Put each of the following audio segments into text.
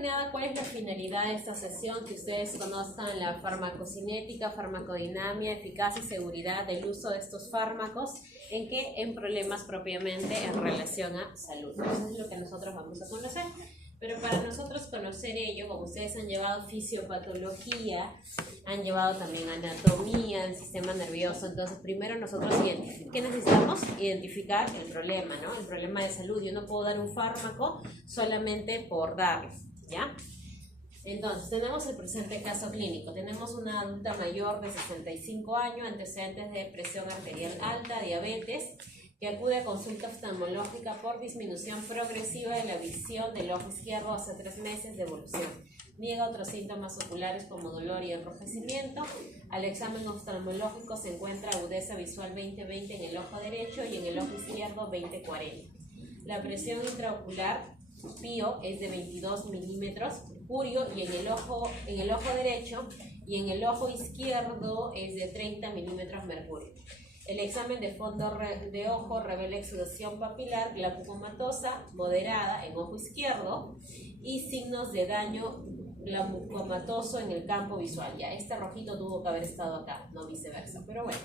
que nada, ¿cuál es la finalidad de esta sesión? Que ustedes conozcan la farmacocinética, farmacodinamia, eficacia y seguridad del uso de estos fármacos, ¿en qué? En problemas propiamente en relación a salud. Eso es lo que nosotros vamos a conocer. Pero para nosotros conocer ello, como ustedes han llevado fisiopatología, han llevado también anatomía del sistema nervioso, entonces primero nosotros ¿qué necesitamos? Identificar el problema, ¿no? El problema de salud. Yo no puedo dar un fármaco solamente por darlo, ¿ya? Entonces, tenemos el presente caso clínico. Tenemos una adulta mayor de 65 años, antecedentes de presión arterial alta, diabetes, que acude a consulta oftalmológica por disminución progresiva de la visión del ojo izquierdo hace 3 meses de evolución. Niega otros síntomas oculares como dolor y enrojecimiento. Al examen oftalmológico se encuentra agudeza visual 20/20 en el ojo derecho y en el ojo izquierdo 20/40. La presión intraocular PIO es de 22 milímetros, mercurio, y en el ojo derecho y en el ojo izquierdo es de 30 milímetros mercurio. El examen de fondo de ojo revela exudación papilar glaucomatosa moderada en ojo izquierdo y signos de daño glaucomatoso en el campo visual. Ya, este rojito tuvo que haber estado acá, no viceversa, pero bueno.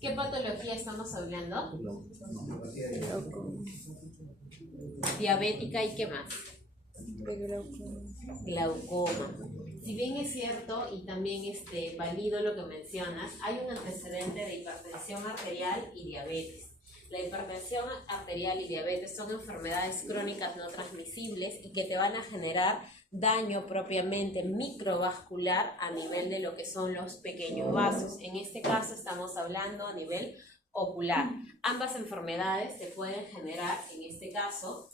¿Qué patología estamos hablando? Diabética, ¿y qué más? Glaucoma. Si bien es cierto y también válido lo que mencionas, hay un antecedente de hipertensión arterial y diabetes. La hipertensión arterial y diabetes son enfermedades crónicas no transmisibles y que te van a generar daño propiamente microvascular a nivel de lo que son los pequeños vasos. En este caso estamos hablando a nivel ocular. Ambas enfermedades te pueden generar, en este caso,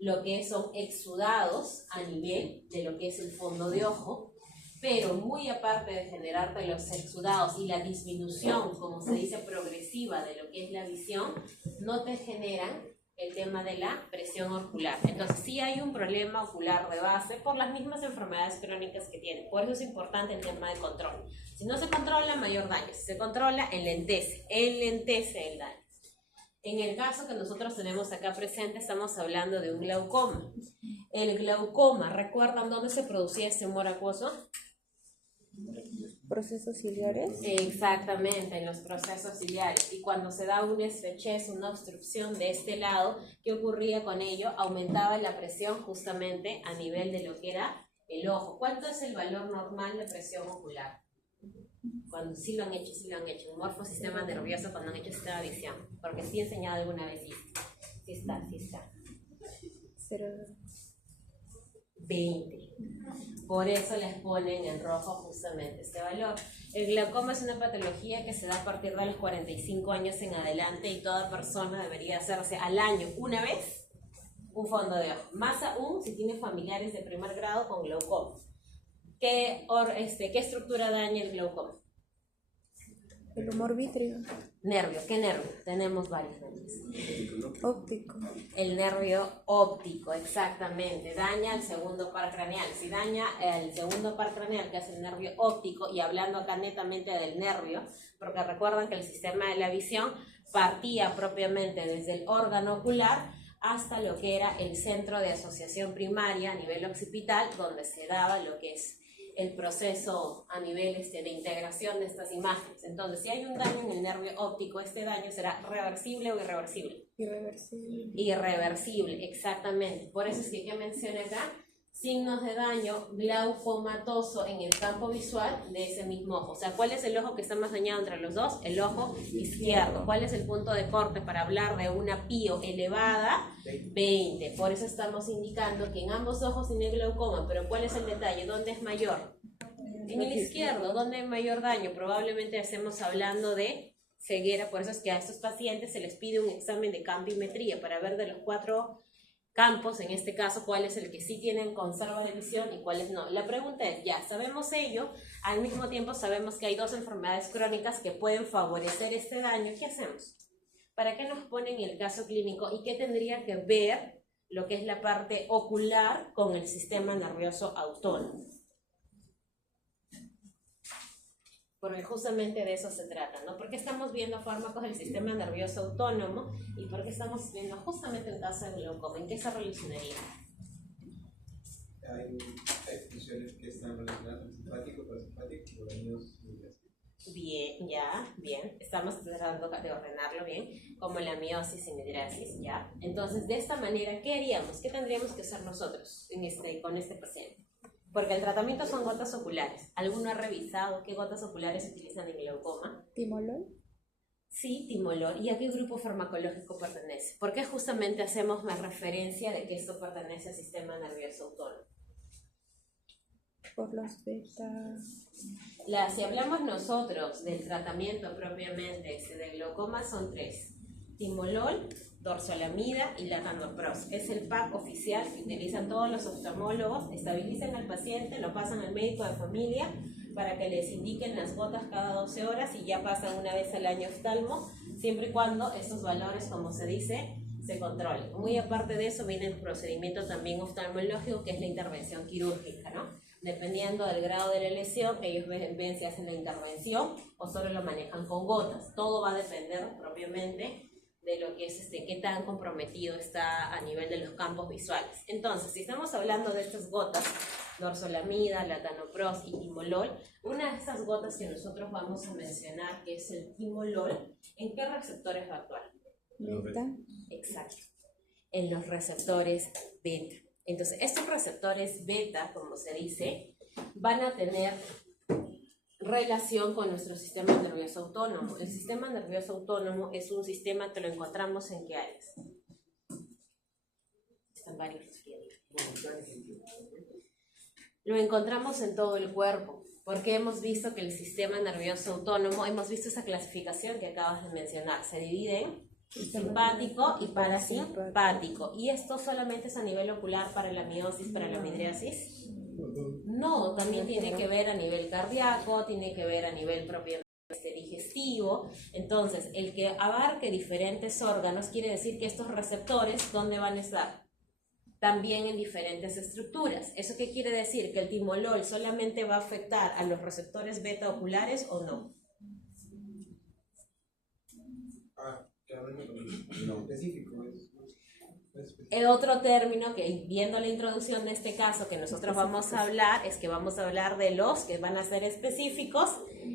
lo que son exudados a nivel de lo que es el fondo de ojo, pero muy aparte de generarte los exudados y la disminución, como se dice, progresiva de lo que es la visión, no te generan el tema de la presión ocular. Entonces sí hay un problema ocular de base por las mismas enfermedades crónicas que tienen. Por eso es importante el tema de control. Si no se controla, mayor daño. Si se controla, enlentece el daño. En el caso que nosotros tenemos acá presente, estamos hablando de un glaucoma. El glaucoma, ¿recuerdan dónde se producía este humor acuoso? ¿Procesos ciliares? Exactamente, en los procesos ciliares. Y cuando se da una estrechez, una obstrucción de este lado, ¿qué ocurría con ello? Aumentaba la presión justamente a nivel de lo que era el ojo. ¿Cuánto es el valor normal de presión ocular? Cuando sí lo han hecho, un morfosistema nervioso cuando han hecho esta visión, porque sí he enseñado alguna vez, sí está. 20. Por eso les ponen en rojo justamente este valor. El glaucoma es una patología que se da a partir de los 45 años en adelante y toda persona debería hacerse al año una vez un fondo de ojo, más aún si tiene familiares de primer grado con glaucoma. ¿Qué estructura daña el glaucoma? El humor vítreo. Nervio. ¿Qué nervio? Tenemos varios nervios. Óptico. El nervio óptico, exactamente. Daña el segundo par craneal. Si daña el segundo par craneal, que es el nervio óptico, y hablando acá netamente del nervio, porque recuerdan que el sistema de la visión partía propiamente desde el órgano ocular hasta lo que era el centro de asociación primaria a nivel occipital, donde se daba lo que es el proceso a nivel de integración de estas imágenes. Entonces, si hay un daño en el nervio óptico, este daño será reversible o irreversible. Irreversible, exactamente. Por eso es que mencioné acá signos de daño glaucomatoso en el campo visual de ese mismo ojo. O sea, ¿cuál es el ojo que está más dañado entre los dos? El ojo izquierdo. ¿Cuál es el punto de corte para hablar de una PIO elevada? 20. Por eso estamos indicando que en ambos ojos tiene glaucoma, pero ¿cuál es el detalle? ¿Dónde es mayor? En el izquierdo. ¿Dónde hay mayor daño? Probablemente estemos hablando de ceguera. Por eso es que a estos pacientes se les pide un examen de campimetría para ver de los 4 campos, en este caso, cuál es el que sí tienen conserva de visión y cuáles no. La pregunta es, ya sabemos ello, al mismo tiempo sabemos que hay 2 enfermedades crónicas que pueden favorecer este daño. ¿Qué hacemos? ¿Para qué nos ponen el caso clínico y qué tendría que ver lo que es la parte ocular con el sistema nervioso autónomo? Porque justamente de eso se trata, ¿no? ¿Por qué estamos viendo fármacos del sistema nervioso autónomo y por qué estamos viendo justamente el caso de glaucoma? ¿En qué se relacionaría? hay funciones que están relacionadas con simpático, parasimpático, por años. Bien, ya, bien. Estamos tratando de ordenarlo bien, como la miosis y midriasis, ya. Entonces, de esta manera, ¿qué haríamos? ¿Qué tendríamos que hacer nosotros con este paciente? Porque el tratamiento son gotas oculares. ¿Alguno ha revisado qué gotas oculares se utilizan en glaucoma? ¿Timolol? Sí, timolol. ¿Y a qué grupo farmacológico pertenece? Porque justamente hacemos más referencia de que esto pertenece al sistema nervioso autónomo. Por los beta. Si hablamos nosotros del tratamiento propiamente de glaucoma, son 3. Timolol, dorzolamida y latanoprost. Es el pack oficial que utilizan todos los oftalmólogos. Estabilizan al paciente, lo pasan al médico de familia para que les indiquen las gotas cada 12 horas y ya pasan una vez al año oftalmo, siempre y cuando estos valores, como se dice, se controlen. Muy aparte de eso viene el procedimiento también oftalmológico, que es la intervención quirúrgica, ¿no? Dependiendo del grado de la lesión, ellos ven si hacen la intervención o solo lo manejan con gotas. Todo va a depender propiamente de lo que es qué tan comprometido está a nivel de los campos visuales. Entonces, si estamos hablando de estas gotas, dorzolamida, latanoprost y timolol, una de estas gotas que nosotros vamos a mencionar, que es el timolol, ¿en qué receptores va a actuar? Beta. Exacto, en los receptores beta. Entonces, estos receptores beta, como se dice, van a tener relación con nuestro sistema nervioso autónomo. El sistema nervioso autónomo es un sistema que lo encontramos en qué áreas. Están varios resfriados. Lo encontramos en todo el cuerpo, porque hemos visto que el sistema nervioso autónomo, hemos visto esa clasificación que acabas de mencionar, se divide en simpático y parasimpático. ¿Y esto solamente es a nivel ocular para la miosis, para la midriasis? No, también tiene que ver a nivel cardíaco, tiene que ver a nivel propiamente digestivo. Entonces, el que abarque diferentes órganos quiere decir que estos receptores, ¿dónde van a estar? También en diferentes estructuras. ¿Eso qué quiere decir? ¿Que el timolol solamente va a afectar a los receptores beta oculares o no? No específico. El otro término que, viendo la introducción de este caso que nosotros vamos a hablar, es que vamos a hablar de los que van a ser específicos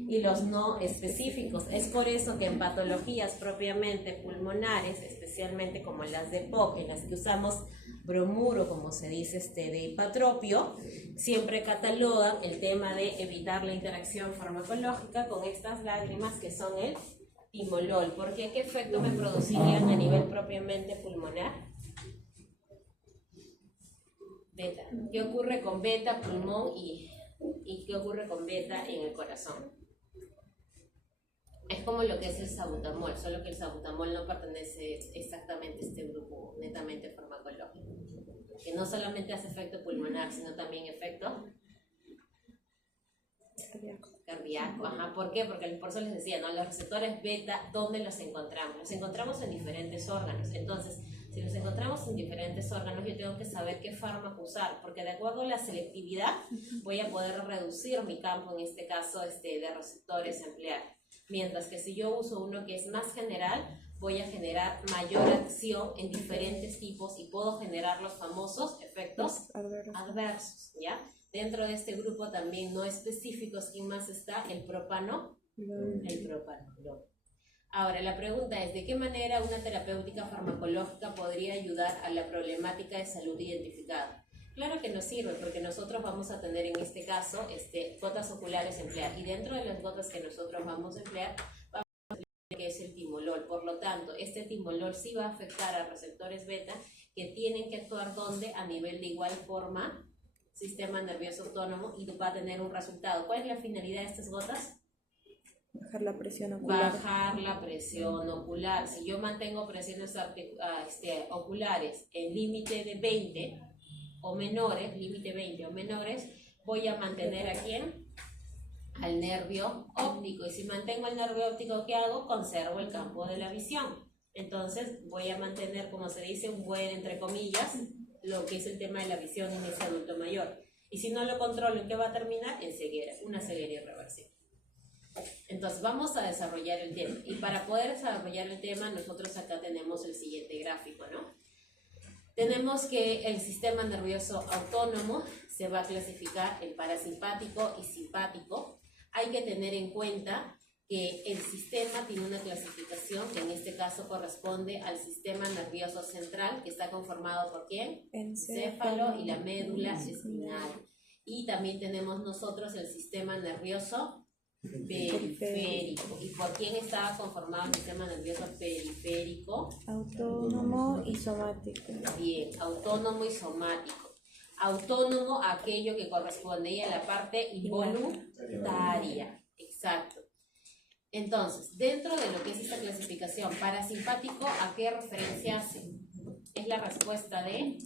y los no específicos. Es por eso que en patologías propiamente pulmonares, especialmente como las de POC, en las que usamos bromuro, como se dice, de hipatropio, siempre catalogan el tema de evitar la interacción farmacológica con estas lágrimas que son el timolol. ¿Por qué? ¿Qué efecto me producirían a nivel propiamente pulmonar? Beta. ¿Qué ocurre con beta, pulmón y qué ocurre con beta en el corazón? Es como lo que es el salbutamol, solo que el salbutamol no pertenece exactamente a este grupo netamente farmacológico, que no solamente hace efecto pulmonar, sino también efecto cardíaco. Ajá. ¿Por qué? Porque por eso les decía, ¿no? Los receptores beta, ¿dónde los encontramos? Los encontramos en diferentes órganos. Entonces, si los encontramos en diferentes órganos, yo tengo que saber qué fármaco usar, porque de acuerdo a la selectividad voy a poder reducir mi campo, en este caso, de receptores a emplear. Mientras que si yo uso uno que es más general, voy a generar mayor acción en diferentes tipos y puedo generar los famosos efectos adversos, ¿ya? Dentro de este grupo también no específicos, ¿quién más está? El propano. El propano. Ahora, la pregunta es, ¿de qué manera una terapéutica farmacológica podría ayudar a la problemática de salud identificada? Claro que nos sirve, porque nosotros vamos a tener en este caso gotas oculares a emplear, y dentro de las gotas que nosotros vamos a emplear, vamos a emplear que es el timolol. Por lo tanto, este timolol sí va a afectar a receptores beta que tienen que actuar donde a nivel de igual forma sistema nervioso autónomo, y va a tener un resultado. ¿Cuál es la finalidad de estas gotas? Bajar la presión ocular. Bajar la presión ocular. Si yo mantengo presiones oculares en límite de 20 o menores, límite 20 o menores, voy a mantener ¿a quién? Al nervio óptico. Y si mantengo el nervio óptico, ¿qué hago? Conservo el campo de la visión. Entonces voy a mantener, como se dice, un buen, entre comillas, lo que es el tema de la visión en ese adulto mayor. Y si no lo controlo, ¿en qué va a terminar? En ceguera, una ceguera irreversible. Entonces vamos a desarrollar el tema, y para poder desarrollar el tema nosotros acá tenemos el siguiente gráfico, ¿no? Tenemos que el sistema nervioso autónomo se va a clasificar el parasimpático y simpático. Hay que tener en cuenta que el sistema tiene una clasificación que en este caso corresponde al sistema nervioso central, que está conformado por ¿quién? Encéfalo y la médula espinal. Y también tenemos nosotros el sistema nervioso periférico. ¿Y por quién estaba conformado el sistema nervioso periférico? Autónomo y somático. Bien, autónomo y somático. Autónomo, aquello que correspondería a la parte involuntaria. Exacto. Entonces, dentro de lo que es esta clasificación, parasimpático, ¿a qué referencia hace? Es la respuesta de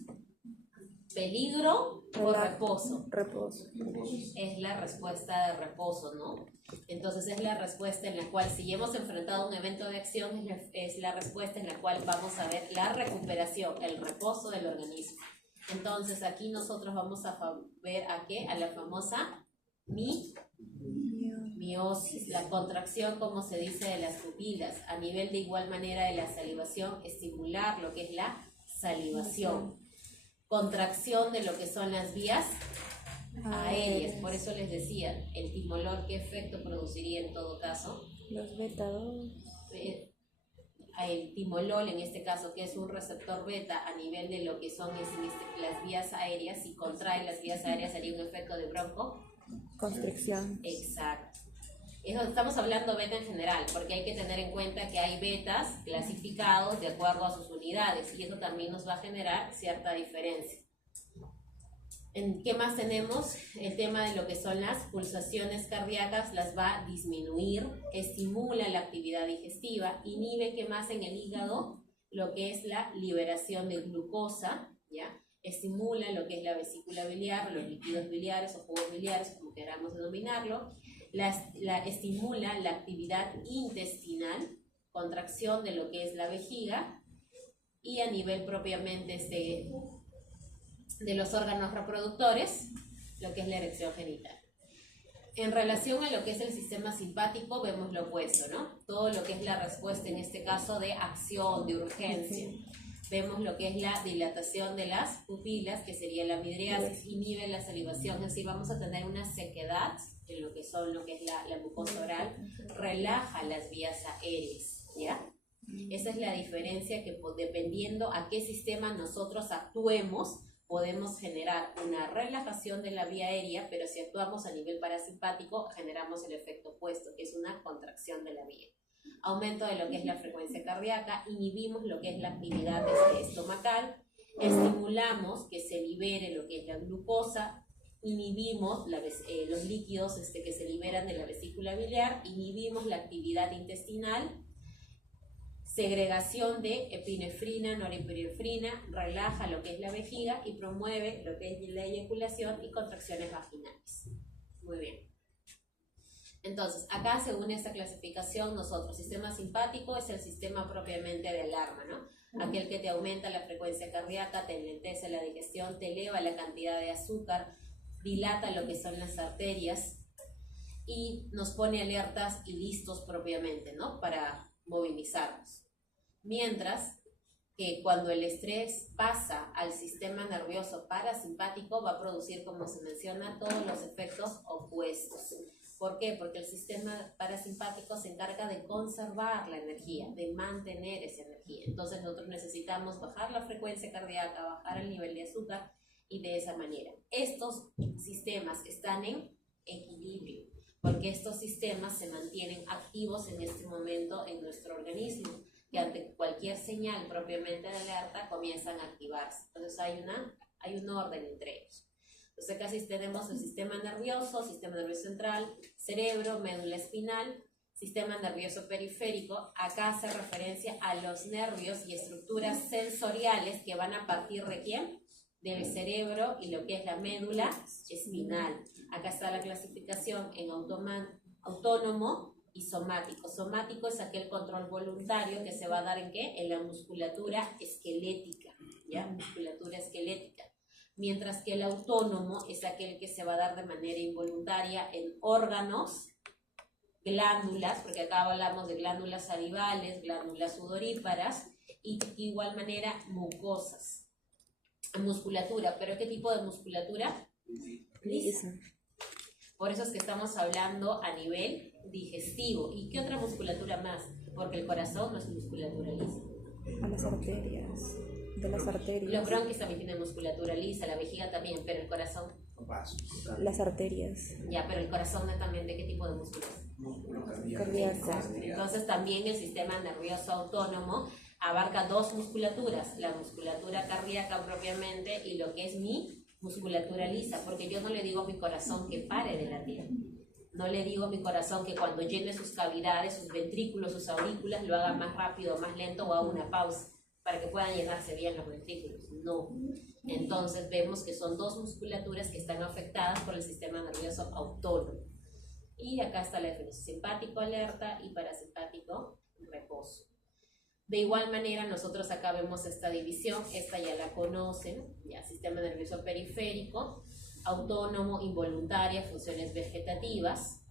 peligro o reposo. Reposo. Es la respuesta de reposo, ¿no? Entonces es la respuesta en la cual, si hemos enfrentado un evento de acción, es la respuesta en la cual vamos a ver la recuperación, el reposo del organismo. Entonces aquí nosotros vamos a ver a qué, a la famosa miosis, la contracción, como se dice, de las pupilas, a nivel de igual manera de la salivación, estimular lo que es la salivación, contracción de lo que son las vías aéreas. Por eso les decía, el timolol, ¿qué efecto produciría en todo caso? Los beta-2. El timolol, en este caso, que es un receptor beta a nivel de lo que son las vías aéreas, si contrae las vías aéreas sería un efecto de Constricción. Exacto. Eso estamos hablando beta en general, porque hay que tener en cuenta que hay betas clasificados de acuerdo a sus unidades y eso también nos va a generar cierta diferencia. ¿Qué más tenemos? El tema de lo que son las pulsaciones cardíacas las va a disminuir, estimula la actividad digestiva, inhibe, ¿qué más en el hígado? Lo que es la liberación de glucosa, ¿ya? Estimula lo que es la vesícula biliar, los líquidos biliares o jugos biliares, como queramos denominarlo. Estimula la actividad intestinal, contracción de lo que es la vejiga, y a nivel propiamente de los órganos reproductores, lo que es la erección genital. En relación a lo que es el sistema simpático, vemos lo opuesto, ¿no? Todo lo que es la respuesta, en este caso, de acción, de urgencia. Vemos lo que es la dilatación de las pupilas, que sería la midriasis, inhibe la salivación, es decir, vamos a tener una sequedad en lo que es la mucosa oral, relaja las vías aéreas, ¿ya? Esa es la diferencia que dependiendo a qué sistema nosotros actuemos, podemos generar una relajación de la vía aérea, pero si actuamos a nivel parasimpático, generamos el efecto opuesto, que es una contracción de la vía. Aumento de lo que es la frecuencia cardíaca, inhibimos lo que es la actividad estomacal, estimulamos que se libere lo que es la glucosa, inhibimos los líquidos que se liberan de la vesícula biliar, inhibimos la actividad intestinal, segregación de epinefrina, norepinefrina, relaja lo que es la vejiga y promueve lo que es la eyaculación y contracciones vaginales. Muy bien. Entonces, acá según esta clasificación, nosotros, sistema simpático es el sistema propiamente de alarma, ¿no? Aquel que te aumenta la frecuencia cardíaca, te enlentece la digestión, te eleva la cantidad de azúcar, dilata lo que son las arterias y nos pone alertas y listos propiamente, ¿no? Para movilizarnos. Mientras que cuando el estrés pasa al sistema nervioso parasimpático va a producir, como se menciona, todos los efectos opuestos. ¿Por qué? Porque el sistema parasimpático se encarga de conservar la energía, de mantener esa energía. Entonces nosotros necesitamos bajar la frecuencia cardíaca, bajar el nivel de azúcar y de esa manera. Estos sistemas están en equilibrio, porque estos sistemas se mantienen activos en este momento en nuestro organismo, que ante cualquier señal propiamente de alerta comienzan a activarse. Entonces hay un orden entre ellos. Entonces casi tenemos el sistema nervioso central, cerebro, médula espinal, sistema nervioso periférico. Acá hace referencia a los nervios y estructuras sensoriales que van a partir ¿de quién? Del cerebro y lo que es la médula espinal. Acá está la clasificación en autónomo y somático. Somático es aquel control voluntario que se va a dar ¿en qué? En la musculatura esquelética, ¿ya? Musculatura esquelética. Mientras que el autónomo es aquel que se va a dar de manera involuntaria en órganos, glándulas, porque acá hablamos de glándulas salivales, glándulas sudoríparas, y de igual manera mucosas. Musculatura, ¿pero qué tipo de musculatura? lisa. Por eso es que estamos hablando a nivel digestivo. ¿Y qué otra musculatura más? Porque el corazón no es musculatura lisa. A las arterias. De las Los arterias. bronquios también tienen musculatura lisa, la vejiga también, pero el corazón, Las arterias. ya, pero el corazón también, ¿de qué tipo de músculos? Cardíaco. Entonces también el sistema nervioso autónomo abarca dos musculaturas, la musculatura cardíaca propiamente y lo que es mi musculatura lisa, porque yo no le digo a mi corazón que pare de latir, no le digo a mi corazón que cuando llene sus cavidades, sus ventrículos, sus aurículas, lo haga más rápido, más lento o haga una pausa para que puedan llenarse bien los ventrículos, no. Entonces vemos que son dos musculaturas que están afectadas por el sistema nervioso autónomo. Y acá está la definición: simpático, alerta, y parasimpático, reposo. De igual manera, nosotros acá vemos esta división, esta ya la conocen, ya, sistema nervioso periférico, autónomo, involuntaria, funciones vegetativas.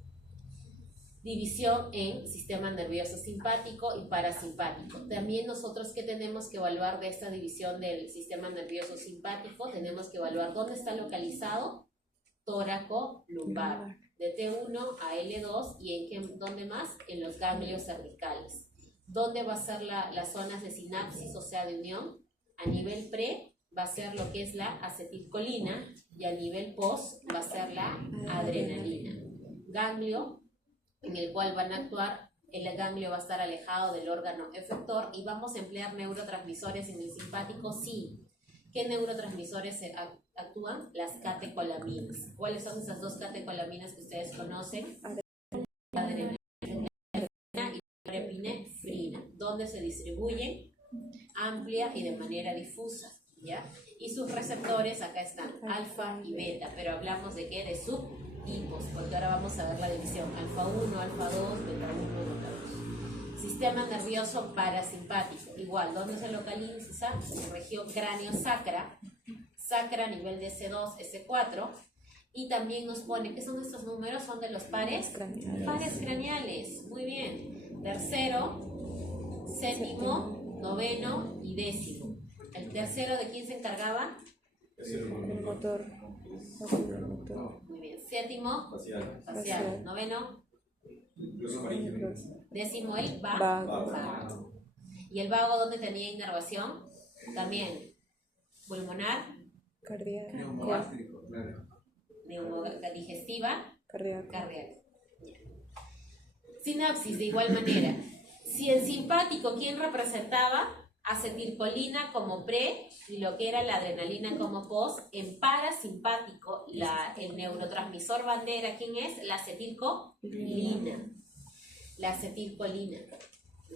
División en sistema nervioso simpático y parasimpático. También nosotros, ¿qué tenemos que evaluar de esta división del sistema nervioso simpático? Tenemos que evaluar dónde está localizado tóraco lumbar, de T1 a L2, y ¿dónde más? En los ganglios cervicales. ¿Dónde va a ser las zonas de sinapsis, o sea, de unión? A nivel pre va a ser lo que es la acetilcolina, y a nivel post va a ser la adrenalina. Ganglio en el cual van a actuar, el ganglio va a estar alejado del órgano efector, y vamos a emplear neurotransmisores en el simpático, sí. ¿Qué neurotransmisores actúan? Las catecolaminas. ¿Cuáles son esas dos catecolaminas que ustedes conocen? Adrenalina y norepinefrina. ¿Dónde se distribuyen? Amplia y de manera difusa, ¿ya? Y sus receptores acá están, alfa y beta, pero hablamos de qué, de subtipos, porque ahora vamos a ver la división, alfa 1, alfa 2, beta 1, beta 2. Sistema nervioso parasimpático, igual, ¿dónde se localiza? En región cráneo-sacra, sacra a nivel de S2, S4, y también nos pone, ¿qué son estos números? Son de los pares craneales, muy bien, tercero, séptimo, noveno y décimo. ¿El tercero de quién se encargaba? El motor. Muy bien. Séptimo, facial. Noveno, décimo, el vago. ¿Y el vago dónde tenía inervación? También pulmonar, Cardíaco. digestiva, Cardíaco. cardíaca. Sinapsis de igual manera. Si el simpático, ¿quién representaba? Acetilcolina como pre y lo que era la adrenalina como post. En parasimpático, el neurotransmisor bandera, ¿quién es? La acetilcolina. La acetilcolina.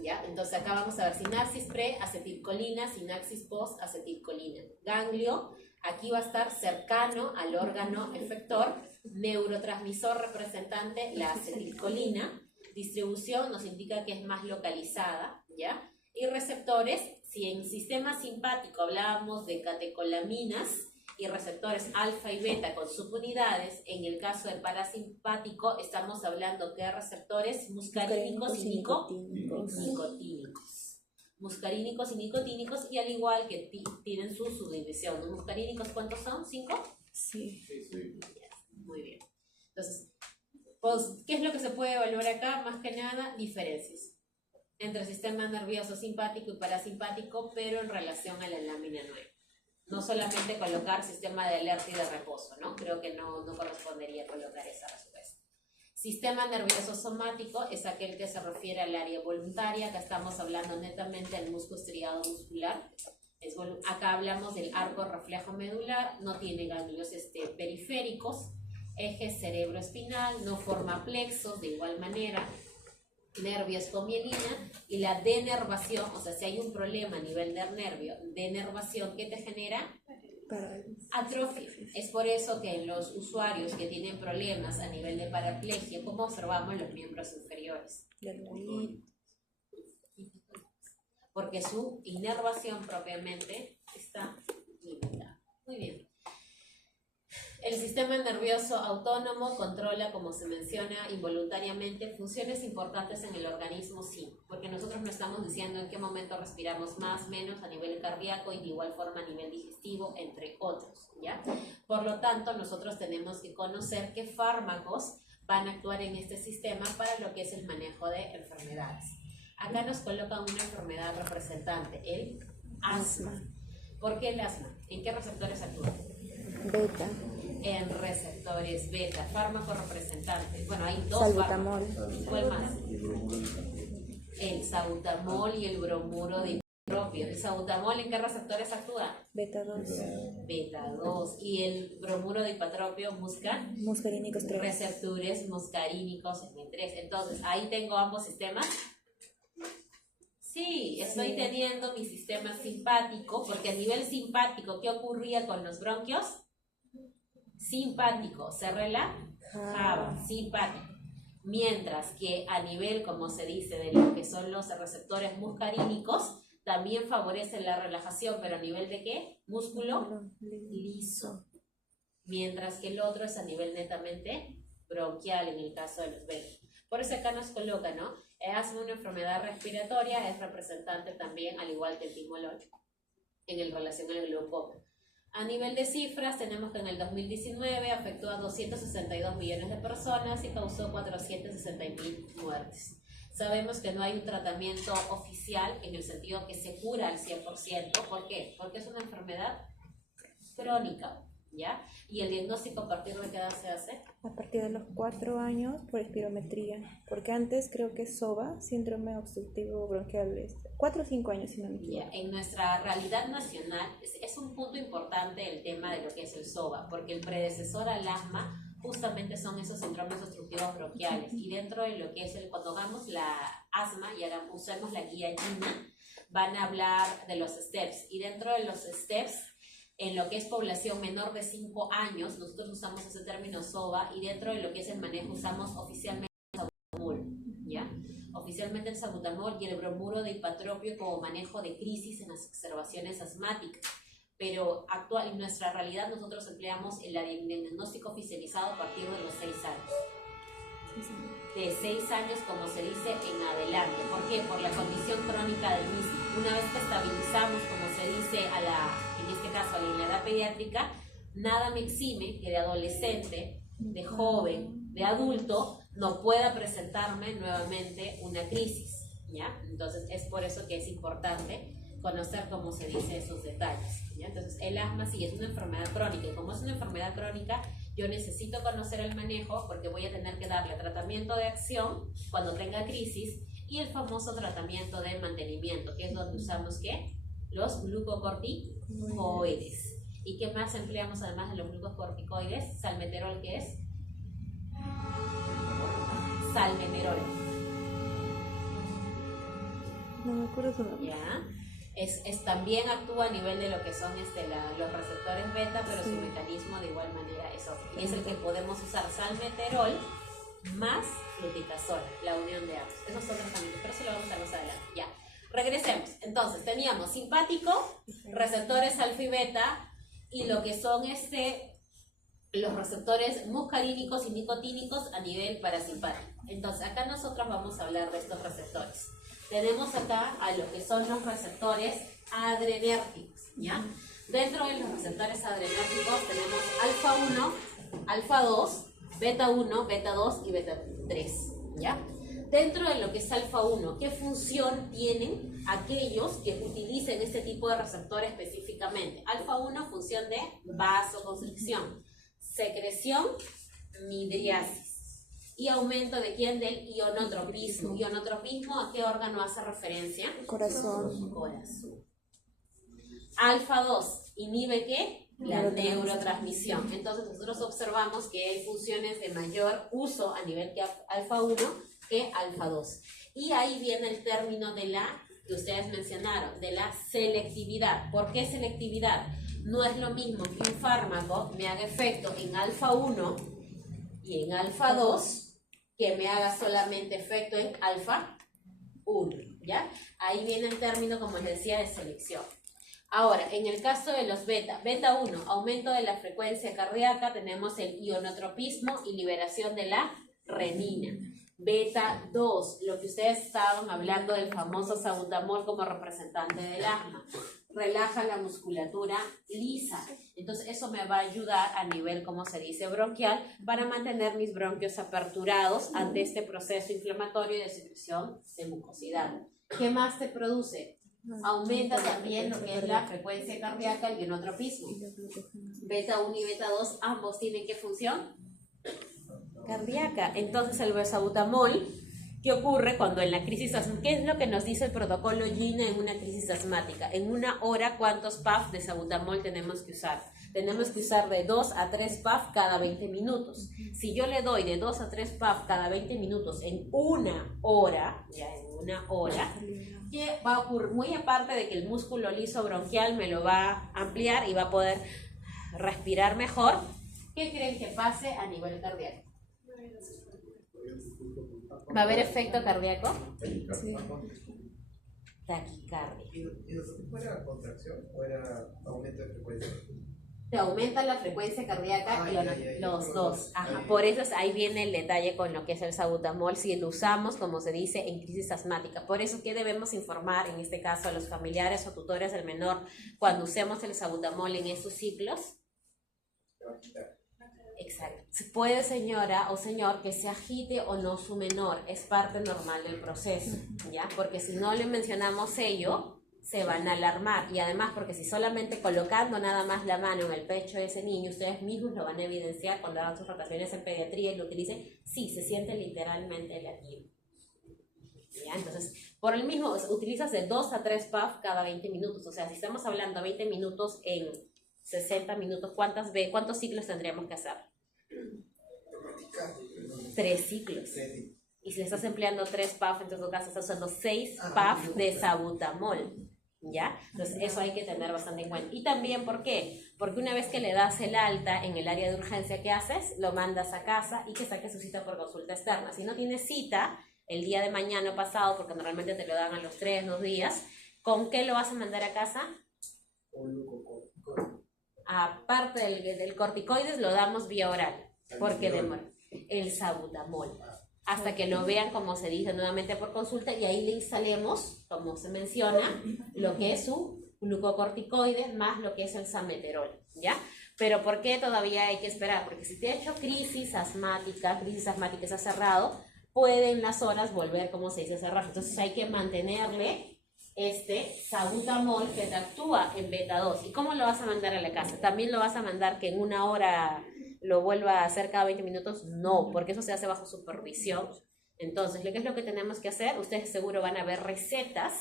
¿Ya? Entonces acá vamos a ver sinapsis pre, acetilcolina, sinapsis post, acetilcolina. Ganglio, aquí va a estar cercano al órgano efector, neurotransmisor representante, la acetilcolina. Distribución nos indica que es más localizada, ¿ya? Y receptores, si en sistema simpático hablábamos de catecolaminas y receptores alfa y beta con subunidades, en el caso del parasimpático estamos hablando de receptores muscarínicos y nicotínicos. Muscarínicos y nicotínicos, y al igual que tienen su subdivisión. ¿Los muscarínicos cuántos son? ¿5? Sí. Muy bien. Entonces, pues, ¿qué es lo que se puede evaluar acá? Más que nada, diferencias entre sistema nervioso simpático y parasimpático, pero en relación a la lámina 9. No solamente colocar sistema de alerta y de reposo, ¿no? Creo que no correspondería colocar esa respuesta. Sistema nervioso somático es aquel que se refiere al área voluntaria. Acá estamos hablando netamente del músculo estriado muscular. Acá hablamos del arco reflejo medular, no tiene ganglios periféricos, eje cerebroespinal, no forma plexos de igual manera, nervios con mielina, y la denervación, o sea, si hay un problema a nivel del nervio, denervación, ¿qué te genera? Atrofia. Es por eso que en los usuarios que tienen problemas a nivel de paraplegia, como observamos los miembros inferiores, porque su inervación propiamente está limitada. Muy bien. El sistema nervioso autónomo controla, como se menciona, involuntariamente funciones importantes en el organismo, sí, porque nosotros no estamos diciendo en qué momento respiramos más, menos a nivel cardíaco y de igual forma a nivel digestivo, entre otros, ¿ya? Por lo tanto, nosotros tenemos que conocer qué fármacos van a actuar en este sistema para lo que es el manejo de enfermedades. Acá nos colocan una enfermedad representante, el asma. ¿Por qué el asma? ¿En qué receptores actúa? Beta. En receptores beta, fármaco representante. Bueno, hay dos Salbutamol. fármacos. ¿Cuál más? El salbutamol y el bromuro de dipropio. ¿El salbutamol en qué receptores actúa? Beta 2. Beta 2. ¿Y el bromuro de dipatropio busca? Muscarínicos 3. Receptores muscarínicos en 3. Entonces, ahí tengo ambos sistemas. Sí, estoy teniendo mi sistema simpático, porque a nivel simpático, ¿qué ocurría con los bronquios? Simpático, se relajaba, simpático. Mientras que a nivel, como se dice, de lo que son los receptores muscarínicos, también favorecen la relajación, pero a nivel de ¿qué? Músculo liso. Mientras que el otro es a nivel netamente bronquial en el caso de los beta. Por eso acá nos coloca, ¿no? Asma, una enfermedad respiratoria, es representante también, al igual que el timolol, en relación al glaucoma. A nivel de cifras, tenemos que en el 2019 afectó a 262 millones de personas y causó 460.000 muertes. Sabemos que no hay un tratamiento oficial en el sentido que se cura al 100%. ¿Por qué? Porque es una enfermedad crónica, ¿ya? ¿Y el diagnóstico a partir de qué edad se hace? A partir de los 4 años por espirometría. Porque antes creo que es SOBA, síndrome obstructivo bronquial. 4 o 5 años, si no me equivoco. En nuestra realidad nacional es un punto importante el tema de lo que es el SOBA, porque el predecesor al asma justamente son esos síndromes obstructivos bronquiales. Y dentro de lo que es cuando hagamos la asma y usemos la guía GINA, van a hablar de los STEPS. Y dentro de los STEPS, en lo que es población menor de 5 años, nosotros usamos ese término SOBA, y dentro de lo que es el manejo usamos oficialmente el salbutamol, ¿ya? Oficialmente el salbutamol y el bromuro de dipatropio como manejo de crisis en las exacerbaciones asmáticas. Pero en nuestra realidad nosotros empleamos el diagnóstico oficializado a partir de los 6 años. De 6 años, como se dice, en adelante. ¿Por qué? Por la condición crónica del mismo. Una vez que estabilizamos, como se dice, en este caso a la edad pediátrica, nada me exime que de adolescente, de joven, de adulto, no pueda presentarme nuevamente una crisis, ¿ya? Entonces es por eso que es importante conocer, cómo se dice, esos detalles, ¿ya? Entonces el asma sí es una enfermedad crónica, y como es una enfermedad crónica, yo necesito conocer el manejo, porque voy a tener que darle tratamiento de acción cuando tenga crisis, y el famoso tratamiento de mantenimiento, que es donde usamos ¿qué? Los glucocorticoides. ¿Y qué más empleamos además de los glucocorticoides? Salmeterol, ¿qué es? Salmeterol. No me acuerdo su nombre. ¿Ya? También actúa a nivel de lo que son los receptores beta, pero su mecanismo de igual manera es otro. Y es el que podemos usar, salmeterol más fluticasona, la unión de ambos. Esos son tratamientos, pero eso lo vamos a ver más adelante. Ya, regresemos. Entonces, teníamos simpático, receptores alfa y beta, y lo que son los receptores muscarínicos y nicotínicos a nivel parasimpático. Entonces, acá nosotros vamos a hablar de estos receptores. Tenemos acá a lo que son los receptores adrenérgicos, ¿ya? Dentro de los receptores adrenérgicos tenemos alfa 1, alfa 2, beta 1, beta 2 y beta 3, ¿ya? Dentro de lo que es alfa 1, ¿qué función tienen aquellos que utilicen este tipo de receptor específicamente? Alfa 1, función de vasoconstricción, secreción, midriasis. ¿Y aumento de quién? Del ionotropismo. ¿Ionotropismo a qué órgano hace referencia? Corazón. Corazón. Alfa 2, ¿inhibe qué? La neurotransmisión. Entonces nosotros observamos que hay funciones de mayor uso a nivel que alfa 1 que alfa 2. Y ahí viene el término de que ustedes mencionaron, de la selectividad. ¿Por qué selectividad? No es lo mismo que un fármaco me haga efecto en alfa 1 y en alfa 2 que me haga solamente efecto en alfa 1, ¿ya? Ahí viene el término, como les decía, de selección. Ahora, en el caso de los beta, beta 1, aumento de la frecuencia cardíaca, tenemos el ionotropismo y liberación de la renina. Beta 2, lo que ustedes estaban hablando del famoso salbutamol como representante del asma. Relaja la musculatura lisa. Entonces eso me va a ayudar a nivel, como se dice, bronquial, para mantener mis bronquios aperturados ante este proceso inflamatorio de secreción de mucosidad. ¿Qué más te produce? Aumenta también lo que es la frecuencia cardíaca, el ionotropismo. Beta 1 y beta 2, ambos tienen ¿qué función? Cardíaca. Entonces el salbutamol, ¿qué ocurre cuando en la crisis asmática? ¿Qué es lo que nos dice el protocolo GINA en una crisis asmática? En una hora, ¿cuántos puffs de salbutamol tenemos que usar? Tenemos que usar de 2 a 3 puffs cada 20 minutos. Si yo le doy de 2 a 3 puffs cada 20 minutos en una hora, ya en una hora, ¿qué va a ocurrir? Muy aparte de que el músculo liso bronquial me lo va a ampliar y va a poder respirar mejor, ¿qué creen que pase a nivel cardíaco? ¿Va a haber efecto cardíaco? Sí. Taquicardia. ¿Y fuera contracción o era aumento de frecuencia? Te aumenta la frecuencia cardíaca los dos. Ajá. Ay. Por eso ahí viene el detalle con lo que es el salbutamol, si lo usamos, como se dice, en crisis asmática. Por eso, ¿qué debemos informar, en este caso, a los familiares o tutores del menor cuando usemos el salbutamol en esos ciclos? Exacto. Puede, señora o señor, que se agite o no su menor, es parte normal del proceso, ¿ya? Porque si no le mencionamos ello, se van a alarmar. Y además, porque si solamente colocando nada más la mano en el pecho de ese niño, ustedes mismos lo van a evidenciar cuando hagan sus rotaciones en pediatría y lo utilicen, sí, se siente literalmente latido. ¿Ya? Entonces, por el mismo, utilizas de 2 a 3 puffs cada 20 minutos. O sea, si estamos hablando 20 minutos en 60 minutos, ¿cuántos ciclos tendríamos que hacer? 3 ciclos. Y si le estás empleando 3 puffs, en tu caso estás usando 6 puffs de salbutamol, ¿ya? Entonces eso hay que tener bastante en cuenta. Y también, ¿por qué? Porque una vez que le das el alta en el área de urgencia, ¿qué haces? Lo mandas a casa y que saque su cita por consulta externa. Si no tienes cita el día de mañana o pasado, porque normalmente te lo dan a los 3, 2 días, ¿con qué lo vas a mandar a casa? Aparte del corticoides, lo damos vía oral, porque demora. El salbutamol. Hasta que lo vean, como se dice, nuevamente por consulta, y ahí le instalemos, como se menciona, lo que es su glucocorticoide más lo que es el sameterol, ¿ya? Pero ¿por qué todavía hay que esperar? Porque si te ha hecho crisis asmática se ha cerrado, pueden las horas volver, como se dice, a cerrar. Entonces hay que mantenerle este salbutamol que te actúa en beta 2. ¿Y cómo lo vas a mandar a la casa? ¿También lo vas a mandar que en una hora lo vuelva a hacer cada 20 minutos? No, porque eso se hace bajo supervisión. Entonces, ¿qué es lo que tenemos que hacer? Ustedes seguro van a ver recetas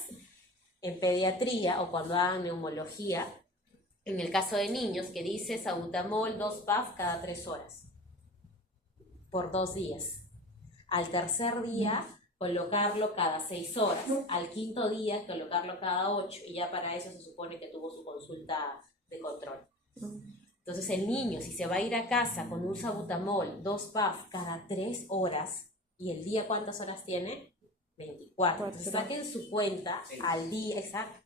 en pediatría o cuando hagan neumología, en el caso de niños, que dice salbutamol 2 puffs cada 3 horas, por 2 días. Al tercer día, colocarlo cada 6 horas. Al quinto día, colocarlo cada 8. Y ya para eso se supone que tuvo su consulta de control. Entonces el niño, si se va a ir a casa con un salbutamol 2 puffs cada 3 horas, ¿y el día cuántas horas tiene? 24. Entonces saquen su cuenta al día, exacto.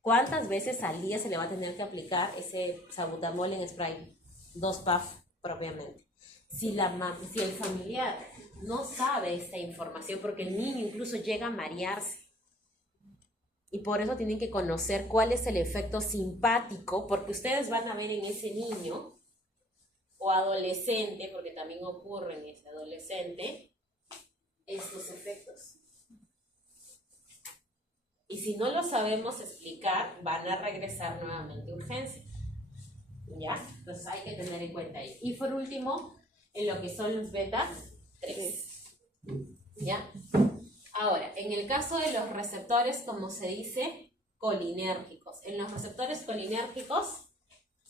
¿Cuántas veces al día se le va a tener que aplicar ese salbutamol en spray? 2 puffs propiamente. Si el familiar no sabe esta información, porque el niño incluso llega a marearse, y por eso tienen que conocer cuál es el efecto simpático, porque ustedes van a ver en ese niño o adolescente, porque también ocurre en ese adolescente, estos efectos. Y si no lo sabemos explicar, van a regresar nuevamente a urgencia. ¿Ya? Entonces hay que tener en cuenta ahí. Y por último, en lo que son los beta 3. ¿Ya? Ahora, en el caso de los receptores, como se dice, colinérgicos. En los receptores colinérgicos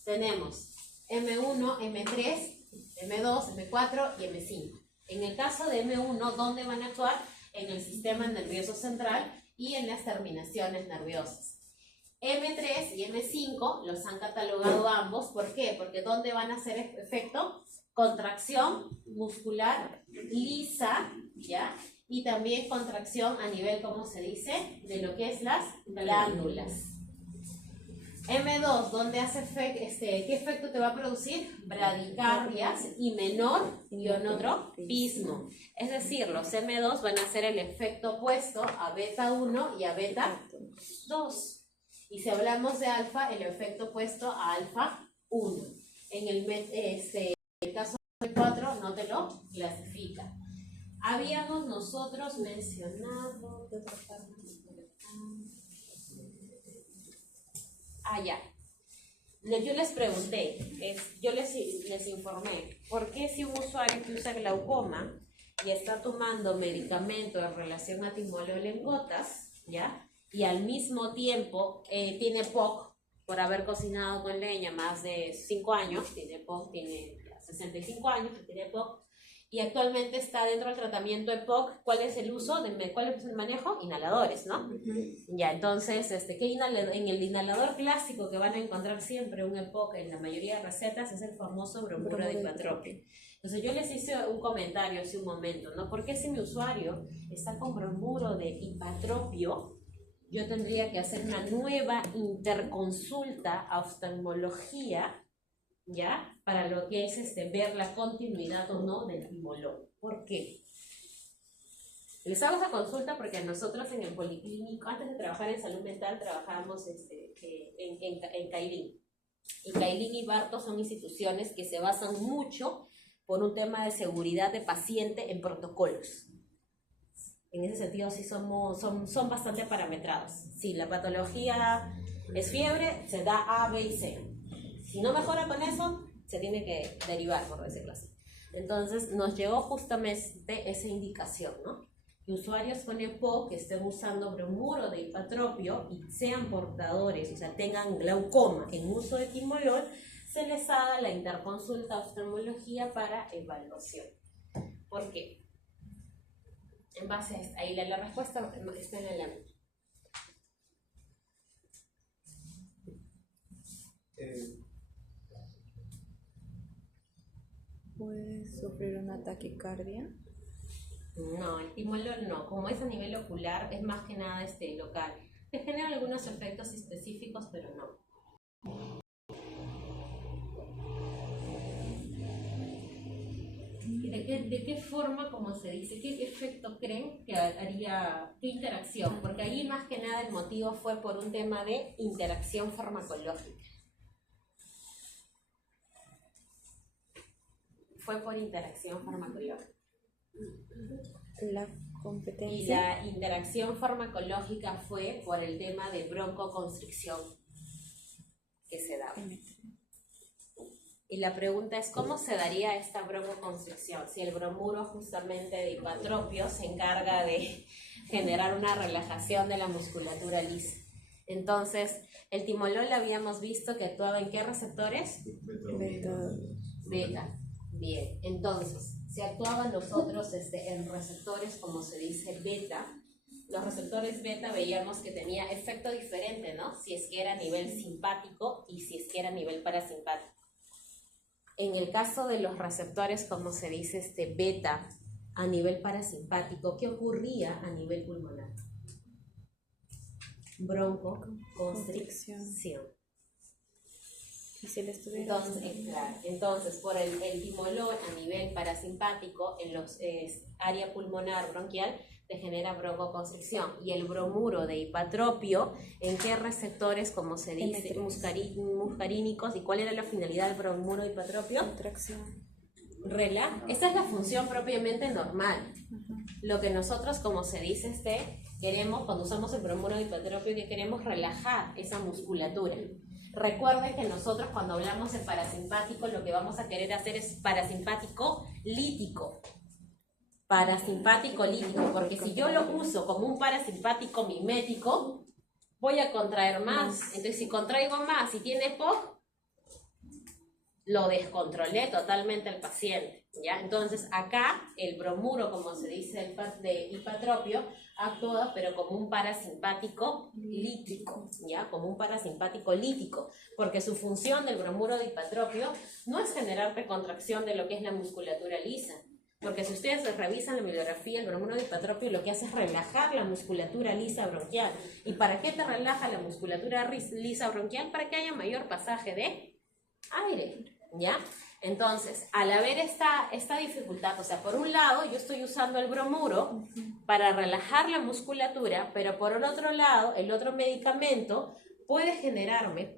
tenemos M1, M3, M2, M4 y M5. En el caso de M1, ¿dónde van a actuar? En el sistema nervioso central y en las terminaciones nerviosas. M3 y M5 los han catalogado ambos. ¿Por qué? Porque ¿dónde van a hacer efecto? Contracción muscular lisa, ¿ya? Y también contracción a nivel, ¿cómo se dice? De lo que es las glándulas. M2, ¿dónde hace qué efecto te va a producir? Bradicardias y menor ionotropismo. Es decir, los M2 van a hacer el efecto opuesto a beta 1 y a beta 2. Y si hablamos de alfa, el efecto opuesto a alfa 1. En el caso del 4 no te lo clasifica. Habíamos nosotros mencionado... ¿Qué otra parte? Ya. Yo les pregunté, yo les informé, ¿por qué si un usuario que usa glaucoma y está tomando medicamento en relación a timolol en gotas, ¿ya? Y al mismo tiempo tiene POC por haber cocinado con leña más de 5 años, tiene POC, tiene 65 años, tiene POC, y actualmente está dentro del tratamiento de POC? ¿Cuál es el uso? ¿Cuál es el manejo? Inhaladores, ¿no? Ya, entonces, en el inhalador clásico que van a encontrar siempre un EPOC en la mayoría de recetas es el famoso bromuro de ipatropio. Entonces yo les hice un comentario hace un momento, ¿no? ¿Por qué si mi usuario está con bromuro de ipatropio, yo tendría que hacer una nueva interconsulta a oftalmología, ¿ya? Para lo que es ver la continuidad o no del timolol? ¿Por qué? Les hago esa consulta porque nosotros en el policlínico, antes de trabajar en salud mental, trabajábamos en Cailín. Y Cailín y Barto son instituciones que se basan mucho por un tema de seguridad de paciente en protocolos. En ese sentido sí son bastante parametrados. Si la patología es fiebre, se da A, B y C. Si no mejora con eso, se tiene que derivar, por decirlo así. Entonces nos llegó justamente esa indicación, ¿no? Que usuarios con EPOC que estén usando bromuro de ipatropio y sean portadores, o sea, tengan glaucoma en uso de timolol, se les haga la interconsulta a oftalmología para evaluación. ¿Por qué? En base a esta, ahí la respuesta está en la lámina. ¿Puedes sufrir una taquicardia? No, el timolol no. Como es a nivel ocular, es más que nada local. Te genera algunos efectos específicos, pero no. ¿De qué forma, como se dice, qué efecto creen que haría, qué interacción? Porque ahí más que nada el motivo fue por un tema de interacción farmacológica. Fue por interacción farmacológica. La competencia. Y la interacción farmacológica fue por el tema de broncoconstricción que se daba. Y la pregunta es, ¿cómo se daría esta broncoconstricción? Si el bromuro justamente de ipatropio se encarga de generar una relajación de la musculatura lisa. Entonces, el timolol habíamos visto que actuaba ¿en qué receptores? Beta. Bien, entonces, si actuaban los otros en receptores, como se dice, beta, los receptores beta veíamos que tenía efecto diferente, ¿no? Si es que era a nivel simpático y si es que era a nivel parasimpático. En el caso de los receptores, como se dice, beta, a nivel parasimpático, ¿qué ocurría a nivel pulmonar? Broncoconstricción. Y si le estuviera... Entonces, por el timolol a nivel parasimpático, en los área pulmonar bronquial, te genera broncoconstricción. Y el bromuro de ipatropio, ¿en qué receptores, como se dice, muscarínicos? ¿Y cuál era la finalidad del bromuro de ipatropio? Contracción. Esta es la función propiamente normal. Lo que nosotros, como se dice, queremos, cuando usamos el bromuro de ipatropio, que queremos relajar esa musculatura. Recuerden que nosotros cuando hablamos de parasimpático lo que vamos a querer hacer es parasimpático lítico. Parasimpático lítico, porque si yo lo uso como un parasimpático mimético, voy a contraer más. Entonces si contraigo más y tiene POC, lo descontrolé totalmente al paciente, ¿ya? Entonces acá el bromuro, como se dice de ipatropio, actúa pero como un parasimpático lítico, ¿ya? Como un parasimpático lítico, porque su función del bromuro de ipatropio no es generarte contracción de lo que es la musculatura lisa. Porque si ustedes revisan la bibliografía, el bromuro de hipatropio lo que hace es relajar la musculatura lisa bronquial. ¿Y para qué te relaja la musculatura lisa bronquial? Para que haya mayor pasaje de aire, ¿ya? Entonces, al haber esta dificultad, o sea, por un lado yo estoy usando el bromuro para relajar la musculatura, pero por el otro lado, el otro medicamento puede generarme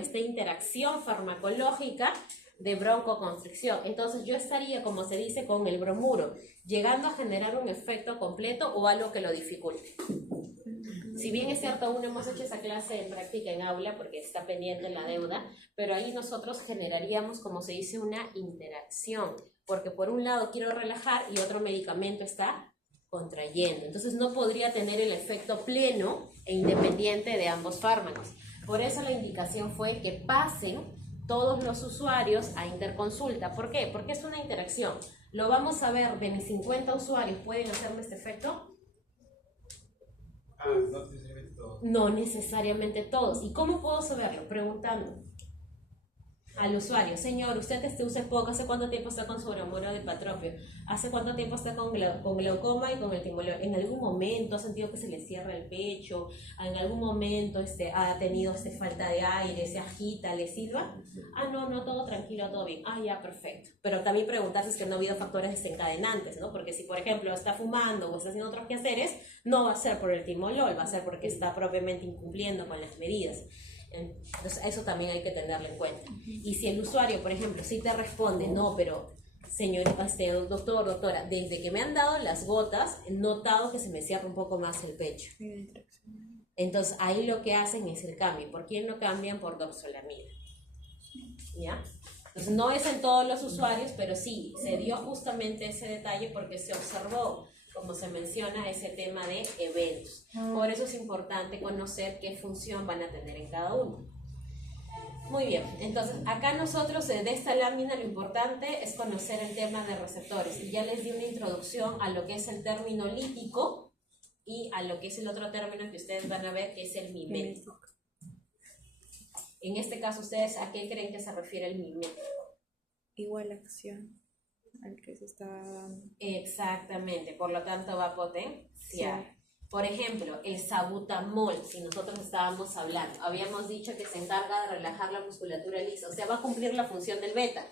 esta interacción farmacológica de broncoconstricción. Entonces yo estaría, como se dice, con el bromuro, llegando a generar un efecto completo o algo que lo dificulte. Si bien es cierto, aún no hemos hecho esa clase en práctica en aula porque está pendiente la deuda, pero ahí nosotros generaríamos, como se dice, una interacción, porque por un lado quiero relajar y otro medicamento está contrayendo. Entonces no podría tener el efecto pleno e independiente de ambos fármacos. Por eso la indicación fue que pasen todos los usuarios a interconsulta. ¿Por qué? Porque es una interacción. Lo vamos a ver, de mis 50 usuarios, ¿pueden hacerme este efecto? No necesariamente todos. No necesariamente todos. ¿Y cómo puedo saberlo? Preguntando al usuario: señor, usted usa poco, ¿hace cuánto tiempo está con su bromuro de hipatropio? ¿Hace cuánto tiempo está con glaucoma y con el timolol? ¿En algún momento ha sentido que se le cierra el pecho? ¿En algún momento ha tenido falta de aire, se agita, le silba? No, todo tranquilo, todo bien. Ya, perfecto. Pero también preguntarse si no ha habido factores desencadenantes, ¿no? Porque si, por ejemplo, está fumando o está haciendo otros quehaceres, no va a ser por el timolol, va a ser porque está propiamente incumpliendo con las medidas. Entonces eso también hay que tenerlo en cuenta. Y si el usuario, por ejemplo, sí te responde: no, pero señorita, doctor, doctora, desde que me han dado las gotas he notado que se me cierra un poco más el pecho. Entonces ahí lo que hacen es el cambio. ¿Por quién lo cambian? Por doxolamida, ¿ya? Entonces no es en todos los usuarios, pero sí se dio justamente ese detalle porque se observó, como se menciona, ese tema de eventos. Por eso es importante conocer qué función van a tener en cada uno. Muy bien, entonces acá nosotros de esta lámina lo importante es conocer el tema de receptores. Y ya les di una introducción a lo que es el término lítico y a lo que es el otro término que ustedes van a ver, que es el mimético. En este caso, ¿ustedes a qué creen que se refiere el mimético? Igual acción al que se está dando. Exactamente, por lo tanto va a potenciar. Sí. Por ejemplo, el sabutamol, si nosotros estábamos hablando, habíamos dicho que se encarga de relajar la musculatura lisa, o sea, va a cumplir la función del beta.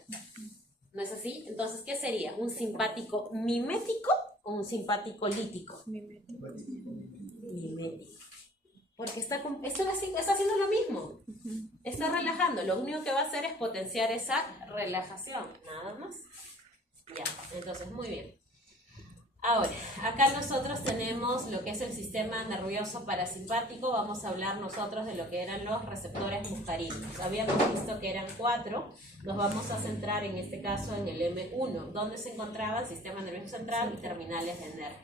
¿No es así? Entonces, ¿qué sería? ¿Un simpático mimético o un simpático lítico? Mimético. Porque está haciendo lo mismo. Está relajando. Lo único que va a hacer es potenciar esa relajación, nada más. Ya, entonces muy bien. Ahora, acá nosotros tenemos lo que es el sistema nervioso parasimpático. Vamos a hablar nosotros de lo que eran los receptores muscarínicos. Habíamos visto que eran 4. Nos vamos a centrar en este caso en el M1, donde se encontraba el sistema nervioso central y terminales de nervio.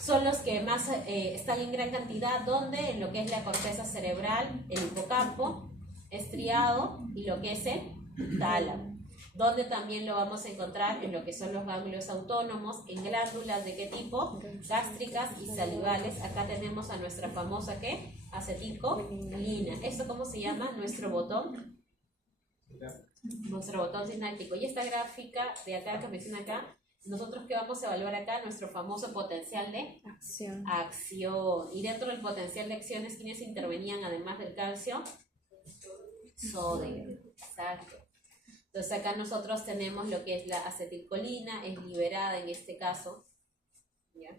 Son los que más están en gran cantidad, donde en lo que es la corteza cerebral, el hipocampo, estriado y lo que es el tálamo. Donde también lo vamos a encontrar en lo que son los ganglios autónomos, en glándulas de qué tipo, gástricas y salivales. Acá tenemos a nuestra famosa ¿qué? Acetilcolina. ¿Esto cómo se llama? Nuestro botón. Nuestro botón sináptico. Y esta gráfica de acá que menciona acá, nosotros que vamos a evaluar acá, nuestro famoso potencial de acción. Y dentro del potencial de acciones, ¿quiénes intervenían además del calcio? Sodio. Exacto. Entonces acá nosotros tenemos lo que es la acetilcolina, es liberada en este caso, ¿ya?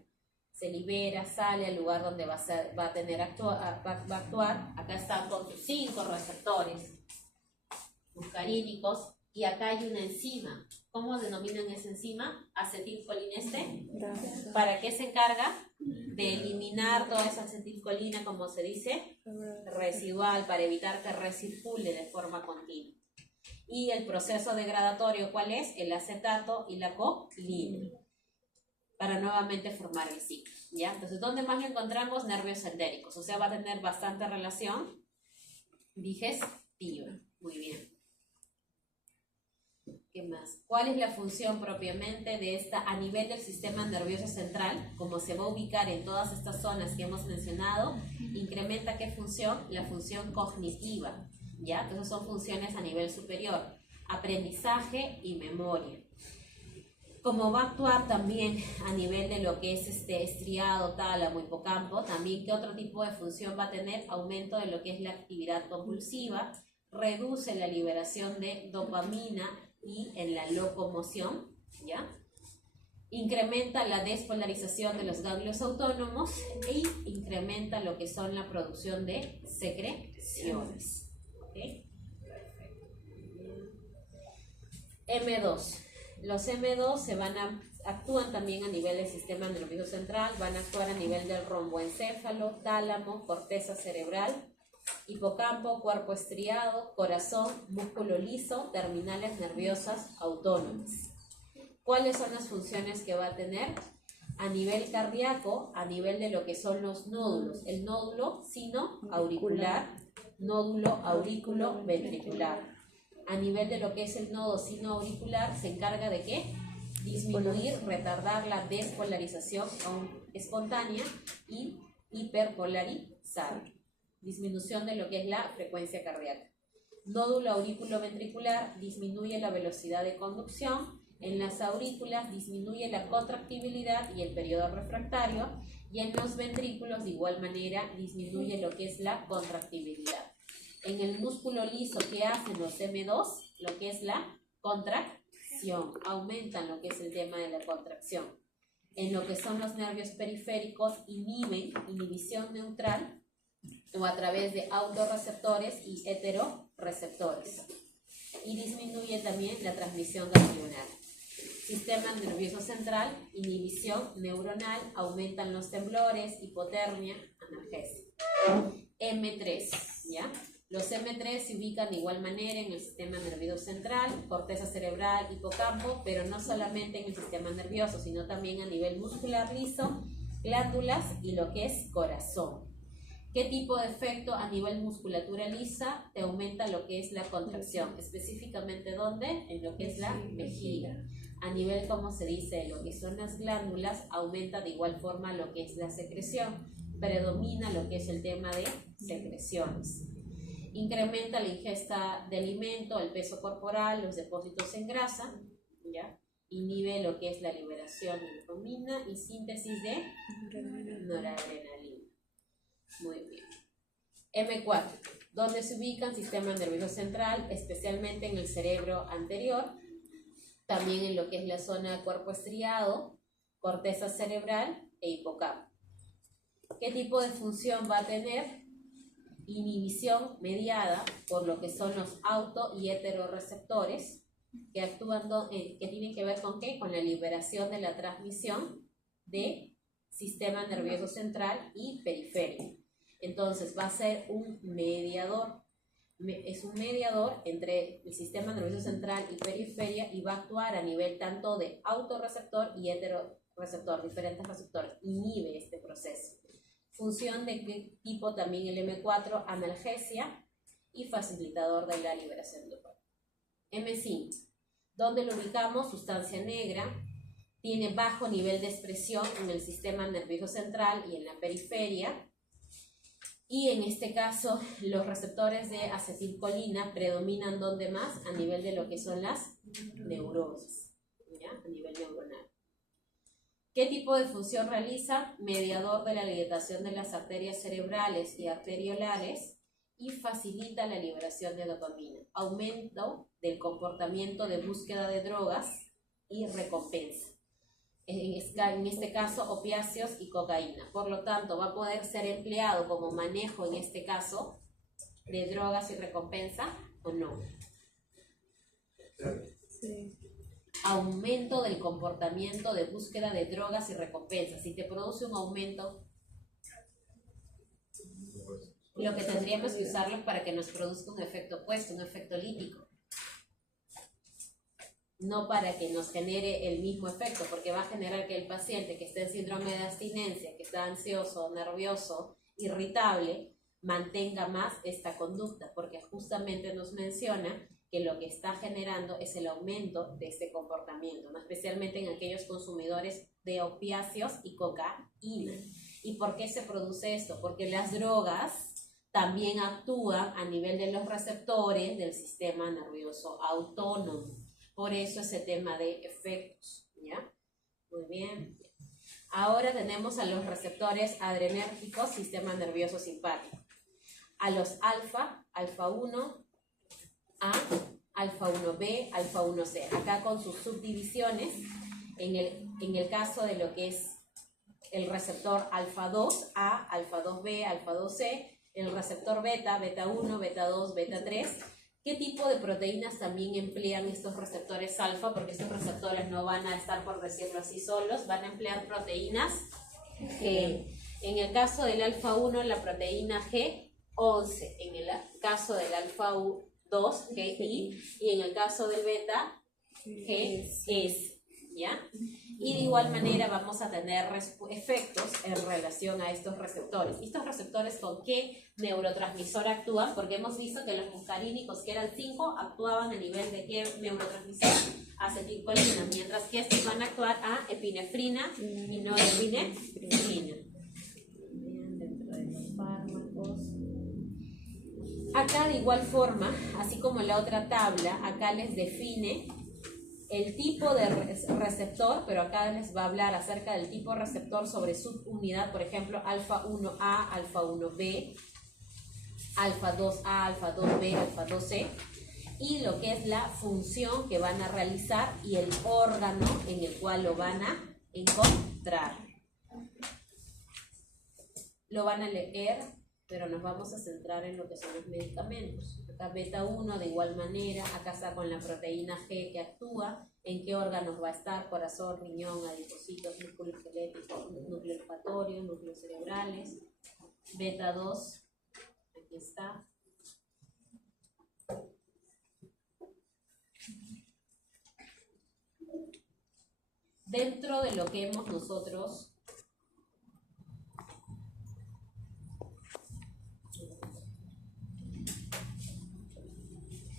Se libera, sale al lugar donde va a actuar. Acá están con 5 receptores muscarínicos y acá hay una enzima. ¿Cómo denominan esa enzima? Acetilcolineste. ¿Para qué se encarga? De eliminar toda esa acetilcolina, como se dice, residual, para evitar que recircule de forma continua. Y el proceso degradatorio, ¿cuál es? El acetato y la colina, para nuevamente formar el ciclo, ¿ya? Entonces, ¿dónde más lo encontramos? Nervios entéricos, o sea, va a tener bastante relación digestiva. Muy bien. ¿Qué más? ¿Cuál es la función propiamente de esta a nivel del sistema nervioso central? Como se va a ubicar en todas estas zonas que hemos mencionado, incrementa ¿qué función? La función cognitiva, ¿ya? Entonces son funciones a nivel superior, aprendizaje y memoria. Como va a actuar también a nivel de lo que es estriado, tálamo, hipocampo, también qué otro tipo de función va a tener, aumento de lo que es la actividad compulsiva, reduce la liberación de dopamina y en la locomoción, ¿ya? Incrementa la despolarización de los ganglios autónomos e incrementa lo que son la producción de secreciones. ¿Okay? M2. Los M2 actúan también a nivel del sistema nervioso central, van a actuar a nivel del romboencéfalo, tálamo, corteza cerebral, hipocampo, cuerpo estriado, corazón, músculo liso, terminales nerviosas autónomas. ¿Cuáles son las funciones que va a tener? A nivel cardíaco, a nivel de lo que son los nódulos, el nódulo sino-auricular, nódulo aurículo-ventricular. A nivel de lo que es el nodo sino-auricular, se encarga de ¿qué? Disminuir, retardar la despolarización espontánea y hiperpolarizar. Disminución de lo que es la frecuencia cardíaca. Nódulo aurículo-ventricular disminuye la velocidad de conducción. En las aurículas disminuye la contractibilidad y el periodo refractario. Y en los ventrículos, de igual manera, disminuye lo que es la contractibilidad. En el músculo liso, ¿qué hacen los M2? Lo que es la contracción. Aumentan lo que es el tema de la contracción. En lo que son los nervios periféricos, inhibición neutral o a través de autorreceptores y heteroreceptores. Y disminuye también la transmisión ganglionar. Sistema nervioso central, inhibición neuronal, aumentan los temblores, hipotermia, analgesia. M3, ¿ya? Los M3 se ubican de igual manera en el sistema nervioso central, corteza cerebral, hipocampo, pero no solamente en el sistema nervioso, sino también a nivel muscular liso, glándulas y lo que es corazón. ¿Qué tipo de efecto a nivel musculatura lisa? Te aumenta lo que es la contracción, específicamente ¿dónde? En lo que es la vejiga. A nivel, como se dice, lo que son las glándulas, aumenta de igual forma lo que es la secreción, predomina lo que es el tema de secreciones. Incrementa la ingesta de alimento, el peso corporal, los depósitos en grasa, ¿ya? Inhibe lo que es la liberación de dopamina y síntesis de noradrenalina. Muy bien. M4, donde se ubica el sistema nervioso central, especialmente en el cerebro anterior, también en lo que es la zona de cuerpo estriado, corteza cerebral e hipocampo. ¿Qué tipo de función va a tener? Inhibición mediada por lo que son los auto y heteroreceptores que actúan, que tienen que ver con ¿qué? Con la liberación de la transmisión de sistema nervioso central y periférico. Entonces va a ser un mediador. Es un mediador entre el sistema nervioso central y periferia y va a actuar a nivel tanto de autorreceptor y heteroreceptor, diferentes receptores. Inhibe este proceso. Función de qué tipo también el M4, analgesia y facilitador de la liberación de dopamina. M5, donde lo ubicamos, sustancia negra, tiene bajo nivel de expresión en el sistema nervioso central y en la periferia. Y en este caso, los receptores de acetilcolina predominan ¿dónde más? A nivel de lo que son las neuronas, ¿ya? A nivel neuronal. ¿Qué tipo de función realiza? Mediador de la dilatación de las arterias cerebrales y arteriolares y facilita la liberación de dopamina. Aumento del comportamiento de búsqueda de drogas y recompensa. En este caso, opiáceos y cocaína. Por lo tanto, va a poder ser empleado como manejo, en este caso, de drogas y recompensa, ¿o no? Sí. Aumento del comportamiento de búsqueda de drogas y recompensa. Si te produce un aumento, lo que tendríamos que usarlos para que nos produzca un efecto opuesto, un efecto lítico. No para que nos genere el mismo efecto, porque va a generar que el paciente que esté en síndrome de abstinencia, que está ansioso, nervioso, irritable, mantenga más esta conducta, porque justamente nos menciona que lo que está generando es el aumento de este comportamiento, ¿no? Especialmente en aquellos consumidores de opiáceos y cocaína. ¿Y por qué se produce esto? Porque las drogas también actúan a nivel de los receptores del sistema nervioso autónomo. Por eso ese tema de efectos, ¿Ya? Muy bien. Ahora tenemos a los receptores adrenérgicos, sistema nervioso simpático. A los alfa, alfa 1A, alfa 1B, alfa 1C. Acá con sus subdivisiones, en el caso de lo que es el receptor alfa 2A, alfa 2B, alfa 2C, el receptor beta, beta 1, beta 2, beta 3. ¿Qué tipo de proteínas también emplean estos receptores alfa? Porque estos receptores no van a estar, por decirlo así, solos, van a emplear proteínas G. En el caso del alfa 1, la proteína G11. En el caso del alfa 2, GI. Y en el caso del beta, GS. ¿Ya? Y de igual manera vamos a tener efectos en relación a estos receptores. ¿Estos receptores con qué neurotransmisor actúan? Porque hemos visto que los muscarínicos, que eran 5, actuaban a nivel de qué neurotransmisor, acetilcolina, mientras que estos van a actuar a epinefrina y norepinefrina. Dentro de los fármacos. Acá de igual forma, así como en la otra tabla, acá les define el tipo de receptor, pero acá les va a hablar acerca del tipo de receptor sobre subunidad, por ejemplo, alfa 1A, alfa 1B, alfa 2A, alfa 2B, alfa 2C, y lo que es la función que van a realizar y el órgano en el cual lo van a encontrar. Lo van a leer, pero nos vamos a centrar en lo que son los medicamentos. Acá beta 1 de igual manera, acá está con la proteína G que actúa, en qué órganos va a estar, corazón, riñón, adipocitos, músculo esquelético, núcleo olfatorio, núcleos cerebrales. Beta 2, aquí está. Dentro de lo que hemos nosotros